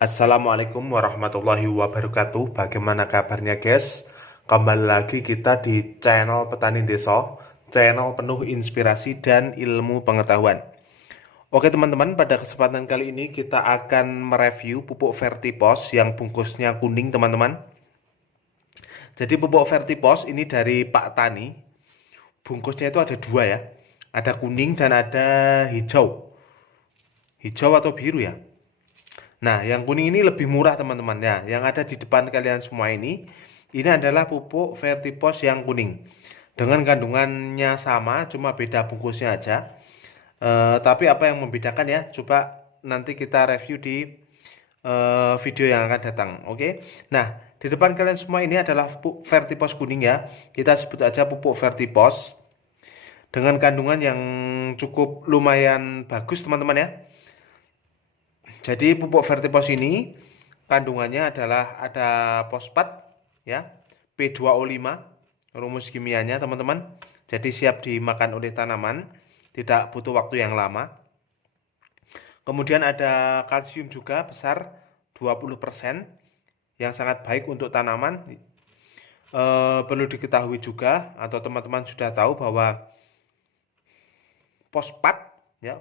Assalamualaikum warahmatullahi wabarakatuh. Bagaimana kabarnya guys? Kembali lagi kita di channel Petani Desa, channel penuh inspirasi dan ilmu pengetahuan. Oke teman-teman, pada kesempatan kali ini kita akan mereview pupuk Vertipos yang bungkusnya kuning teman-teman. Jadi pupuk Vertipos ini dari Pak Tani, bungkusnya itu ada dua ya. Ada kuning dan ada hijau. Hijau atau biru ya. Nah, yang kuning ini lebih murah teman-teman ya. Yang ada di depan kalian semua ini adalah pupuk Vertipos yang kuning. Dengan kandungannya sama, cuma beda bungkusnya aja. Tapi apa yang membedakan ya? Coba nanti kita review di video yang akan datang. Oke. Nah, di depan kalian semua ini adalah pupuk Vertipos kuning ya. Kita sebut aja pupuk Vertipos dengan kandungan yang cukup lumayan bagus teman-teman ya. Jadi pupuk Vertipos ini kandungannya adalah ada fosfat ya, P2O5 rumus kimianya teman-teman. Jadi siap dimakan oleh tanaman, tidak butuh waktu yang lama. Kemudian ada kalsium juga besar 20% yang sangat baik untuk tanaman. Perlu diketahui juga atau teman-teman sudah tahu bahwa fosfat ya,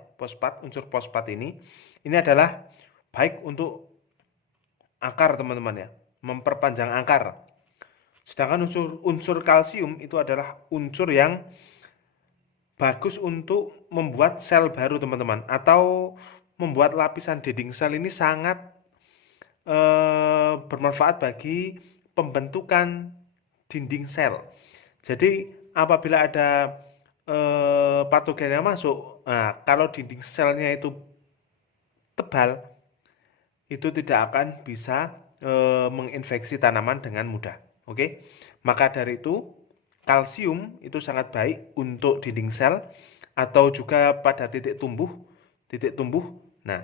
unsur fosfat ini adalah baik untuk akar teman-teman ya, memperpanjang akar. Sedangkan unsur kalsium itu adalah unsur yang bagus untuk membuat sel baru teman-teman, atau membuat lapisan dinding sel ini sangat bermanfaat bagi pembentukan dinding sel. Jadi apabila ada patogen yang masuk, nah, kalau dinding selnya itu tebal, itu tidak akan bisa menginfeksi tanaman dengan mudah. Oke, maka dari itu kalsium itu sangat baik untuk dinding sel atau juga pada titik tumbuh. Nah,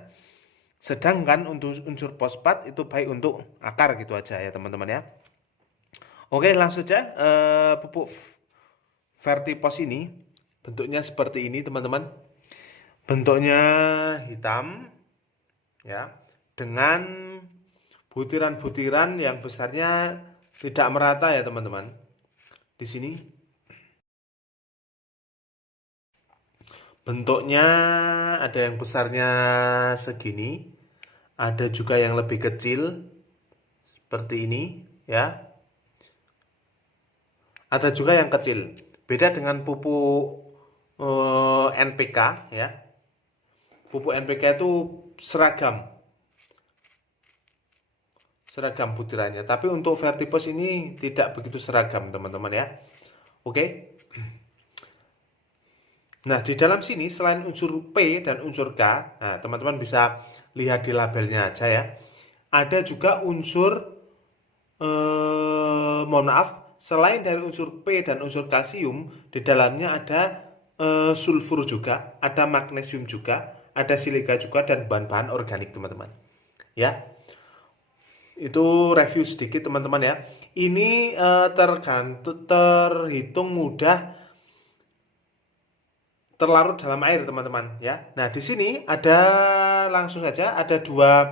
sedangkan untuk unsur fosfat itu baik untuk akar gitu aja ya teman-teman ya. Oke, langsung saja pupuk Vertipos ini bentuknya seperti ini teman-teman. Bentuknya hitam ya, dengan butiran-butiran yang besarnya tidak merata ya teman-teman. Di sini bentuknya ada yang besarnya segini, ada juga yang lebih kecil seperti ini ya. Ada juga yang kecil. Beda dengan pupuk NPK ya. Pupuk NPK itu seragam butirannya. Tapi untuk Vertipos ini tidak begitu seragam teman-teman ya. Oke. Nah, di dalam sini selain unsur P dan unsur K, nah teman-teman bisa lihat di labelnya aja ya. Ada juga unsur mohon maaf, selain dari unsur P dan unsur kalsium, di dalamnya ada sulfur juga, ada magnesium juga, ada silika juga, dan bahan-bahan organik teman-teman. Ya, itu review sedikit teman-teman ya. Ini terhitung mudah terlarut dalam air teman-teman ya. Nah di sini ada langsung saja ada dua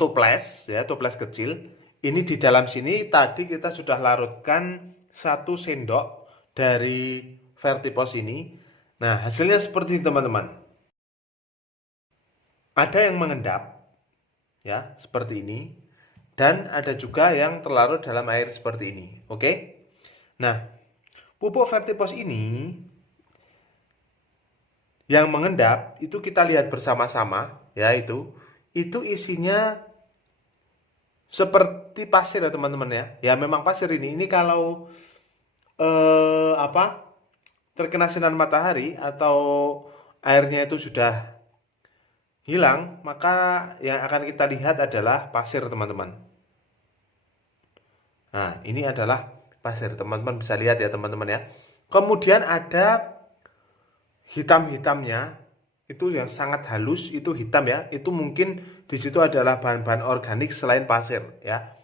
toples ya, toples kecil. Ini di dalam sini tadi kita sudah larutkan 1 sendok dari Vertipos ini. Nah hasilnya seperti ini teman-teman. Ada yang mengendap ya seperti ini, dan ada juga yang terlarut dalam air seperti ini. Oke. Nah pupuk Vertipos ini yang mengendap itu kita lihat bersama-sama ya, itu isinya seperti pasir ya teman-teman ya. Ya memang pasir ini. Ini kalau terkena sinar matahari atau airnya itu sudah hilang, maka yang akan kita lihat adalah pasir teman-teman. Nah, ini adalah pasir, teman-teman bisa lihat ya teman-teman ya. Kemudian ada hitam-hitamnya, itu yang sangat halus, itu hitam ya. Itu mungkin di situ adalah bahan-bahan organik selain pasir ya.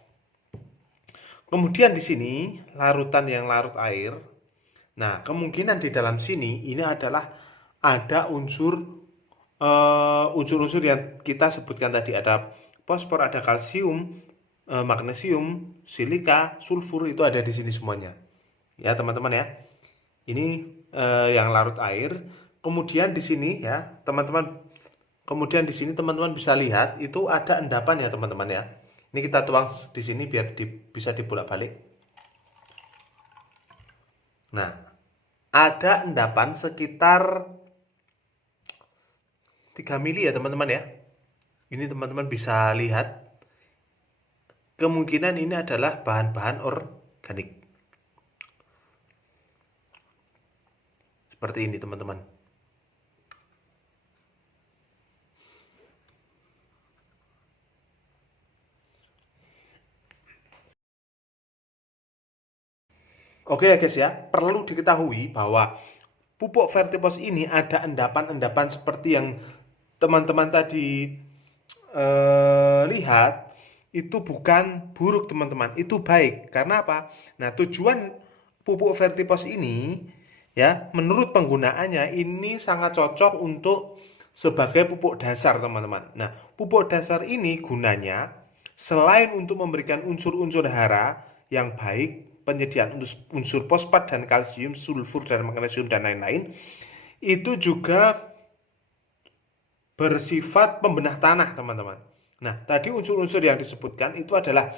Kemudian di sini larutan yang larut air. Nah, kemungkinan di dalam sini ini adalah ada unsur unsur-unsur yang kita sebutkan tadi, ada fosfor, ada kalsium, magnesium, silika, sulfur, itu ada di sini semuanya. Ya, teman-teman ya. Ini yang larut air. Kemudian di sini ya, teman-teman. Kemudian di sini teman-teman bisa lihat itu ada endapan ya, teman-teman ya. Ini kita tuang di sini biar bisa dibolak-balik. Nah, ada endapan sekitar 3 mili ya, teman-teman ya. Ini teman-teman bisa lihat. Kemungkinan ini adalah bahan-bahan organik. Seperti ini, teman-teman. Oke ya guys ya, perlu diketahui bahwa pupuk Vertipos ini ada endapan-endapan seperti yang teman-teman tadi lihat. Itu bukan buruk, teman-teman, itu baik. Karena apa? Nah, tujuan pupuk Vertipos ini ya, menurut penggunaannya ini sangat cocok untuk sebagai pupuk dasar, teman-teman. Nah, pupuk dasar ini gunanya selain untuk memberikan unsur-unsur hara yang baik, penyediaan unsur fosfat dan kalsium, sulfur dan magnesium dan lain-lain, itu juga bersifat pembenah tanah, teman-teman. Nah, tadi unsur-unsur yang disebutkan itu adalah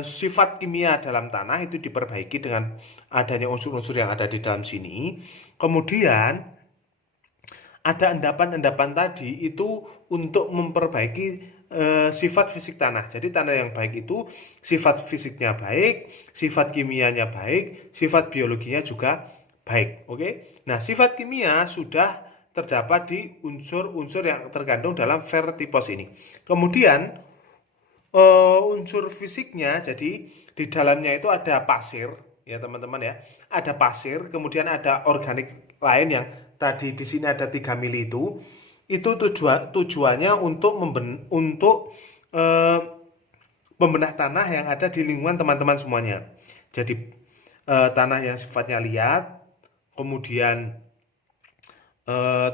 sifat kimia dalam tanah, itu diperbaiki dengan adanya unsur-unsur yang ada di dalam sini. Kemudian ada endapan-endapan tadi itu untuk memperbaiki sifat fisik tanah. Jadi tanah yang baik itu sifat fisiknya baik, sifat kimianya baik, sifat biologinya juga baik. Oke. Nah, sifat kimia sudah terdapat di unsur-unsur yang terkandung dalam Vertipos ini. Kemudian unsur fisiknya, jadi di dalamnya itu ada pasir ya, teman-teman ya. Ada pasir, kemudian ada organik lain yang tadi di sini ada 3 mili itu. Itu tujuannya untuk membenah tanah yang ada di lingkungan teman-teman semuanya. Jadi tanah yang sifatnya liat, kemudian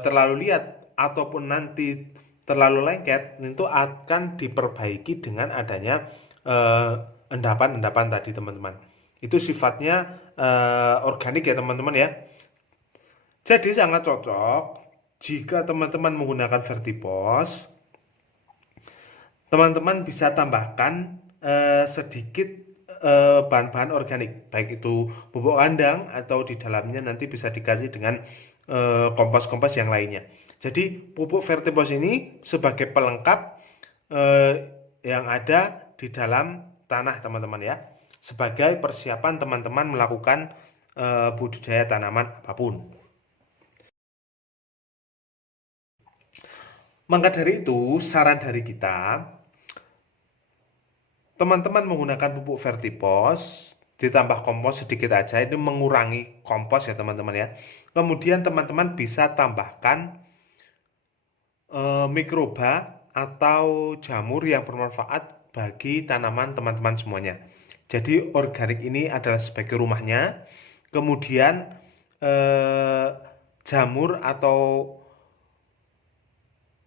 terlalu liat ataupun nanti terlalu lengket, itu akan diperbaiki dengan adanya endapan-endapan tadi, teman-teman. Itu sifatnya organik ya, teman-teman ya. Jadi sangat cocok jika teman-teman menggunakan Vertipos. Teman-teman bisa tambahkan sedikit bahan-bahan organik, baik itu pupuk kandang atau di dalamnya nanti bisa dikasih dengan kompos-kompos yang lainnya. Jadi pupuk Vertipos ini sebagai pelengkap yang ada di dalam tanah, teman-teman ya, sebagai persiapan teman-teman melakukan budidaya tanaman apapun. Maka dari itu, saran dari kita, teman-teman menggunakan pupuk Vertipos ditambah kompos sedikit aja, itu mengurangi kompos ya, teman-teman ya. Kemudian teman-teman bisa tambahkan mikroba atau jamur yang bermanfaat bagi tanaman teman-teman semuanya. Jadi organik ini adalah sebagai rumahnya. Kemudian jamur atau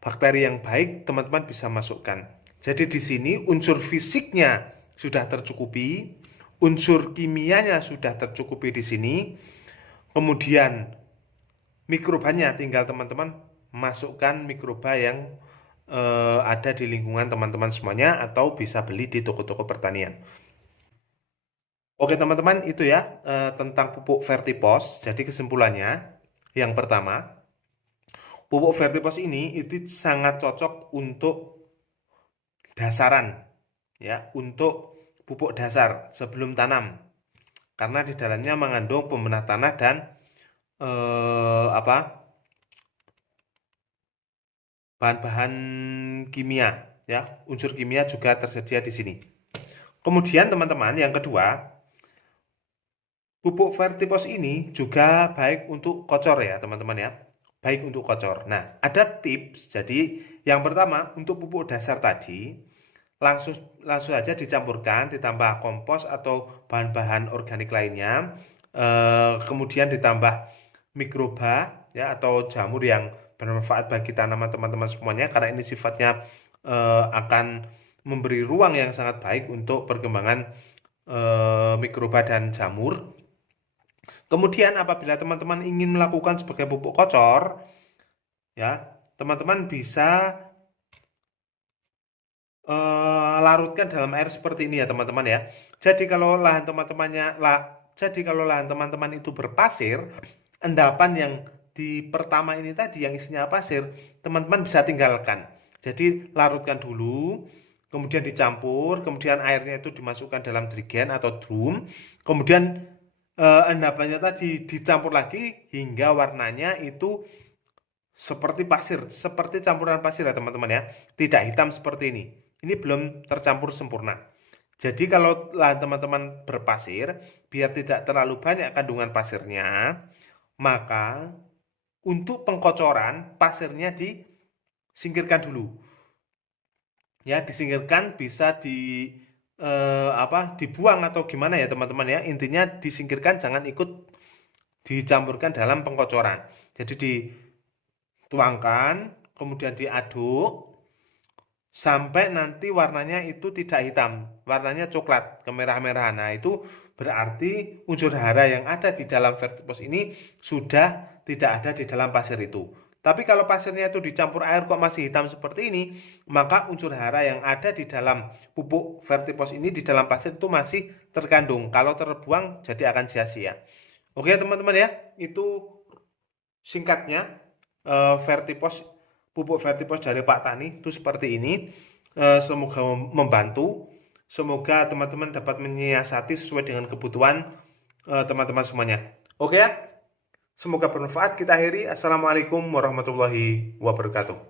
bakteri yang baik teman-teman bisa masukkan. Jadi di sini unsur fisiknya sudah tercukupi, unsur kimianya sudah tercukupi di sini. Kemudian mikrobanya tinggal teman-teman masukkan mikroba yang ada di lingkungan teman-teman semuanya atau bisa beli di toko-toko pertanian. Oke teman-teman, itu ya tentang pupuk Vertipos. Jadi kesimpulannya, yang pertama, pupuk Vertipos ini itu sangat cocok untuk dasaran ya, untuk pupuk dasar sebelum tanam. Karena di dalamnya mengandung pembenah tanah dan bahan-bahan kimia ya, unsur kimia juga tersedia di sini. Kemudian teman-teman, yang kedua, pupuk Vertipos ini juga baik untuk kocor ya, teman-teman ya. Baik untuk kocor. Nah, ada tips. Jadi, yang pertama untuk pupuk dasar tadi langsung saja dicampurkan, ditambah kompos atau bahan-bahan organik lainnya, kemudian ditambah mikroba ya atau jamur yang bermanfaat bagi tanaman teman-teman semuanya, karena ini sifatnya akan memberi ruang yang sangat baik untuk perkembangan mikroba dan jamur. Kemudian apabila teman-teman ingin melakukan sebagai pupuk kocor, ya, teman-teman bisa larutkan dalam air seperti ini ya teman-teman ya. Jadi kalau lahan teman-teman itu berpasir, endapan yang di pertama ini tadi yang isinya pasir, teman-teman bisa tinggalkan. Jadi larutkan dulu, kemudian dicampur, kemudian airnya itu dimasukkan dalam jerigen atau drum, kemudian endapannya tadi dicampur lagi hingga warnanya itu seperti pasir, seperti campuran pasir ya teman-teman ya, tidak hitam seperti ini. Ini belum tercampur sempurna. Jadi kalau lahan teman-teman berpasir, biar tidak terlalu banyak kandungan pasirnya, maka untuk pengkocoran pasirnya disingkirkan dulu. Ya, disingkirkan, bisa dibuang atau gimana ya teman-teman ya. Intinya disingkirkan, jangan ikut dicampurkan dalam pengkocoran. Jadi dituangkan, kemudian diaduk sampai nanti warnanya itu tidak hitam, warnanya coklat kemerah-merahan. Nah, itu berarti unsur hara yang ada di dalam vertipos ini sudah tidak ada di dalam pasir itu. Tapi kalau pasirnya itu dicampur air kok masih hitam seperti ini, maka unsur hara yang ada di dalam pupuk vertipos ini di dalam pasir itu masih terkandung. Kalau terbuang jadi akan sia-sia. Oke teman-teman ya, itu singkatnya vertipos, pupuk vertipos dari Pak Tani itu seperti ini. Semoga membantu, semoga teman-teman dapat menyiasati sesuai dengan kebutuhan teman-teman semuanya. Oke ya, semoga bermanfaat. Kita akhiri. Assalamualaikum warahmatullahi wabarakatuh.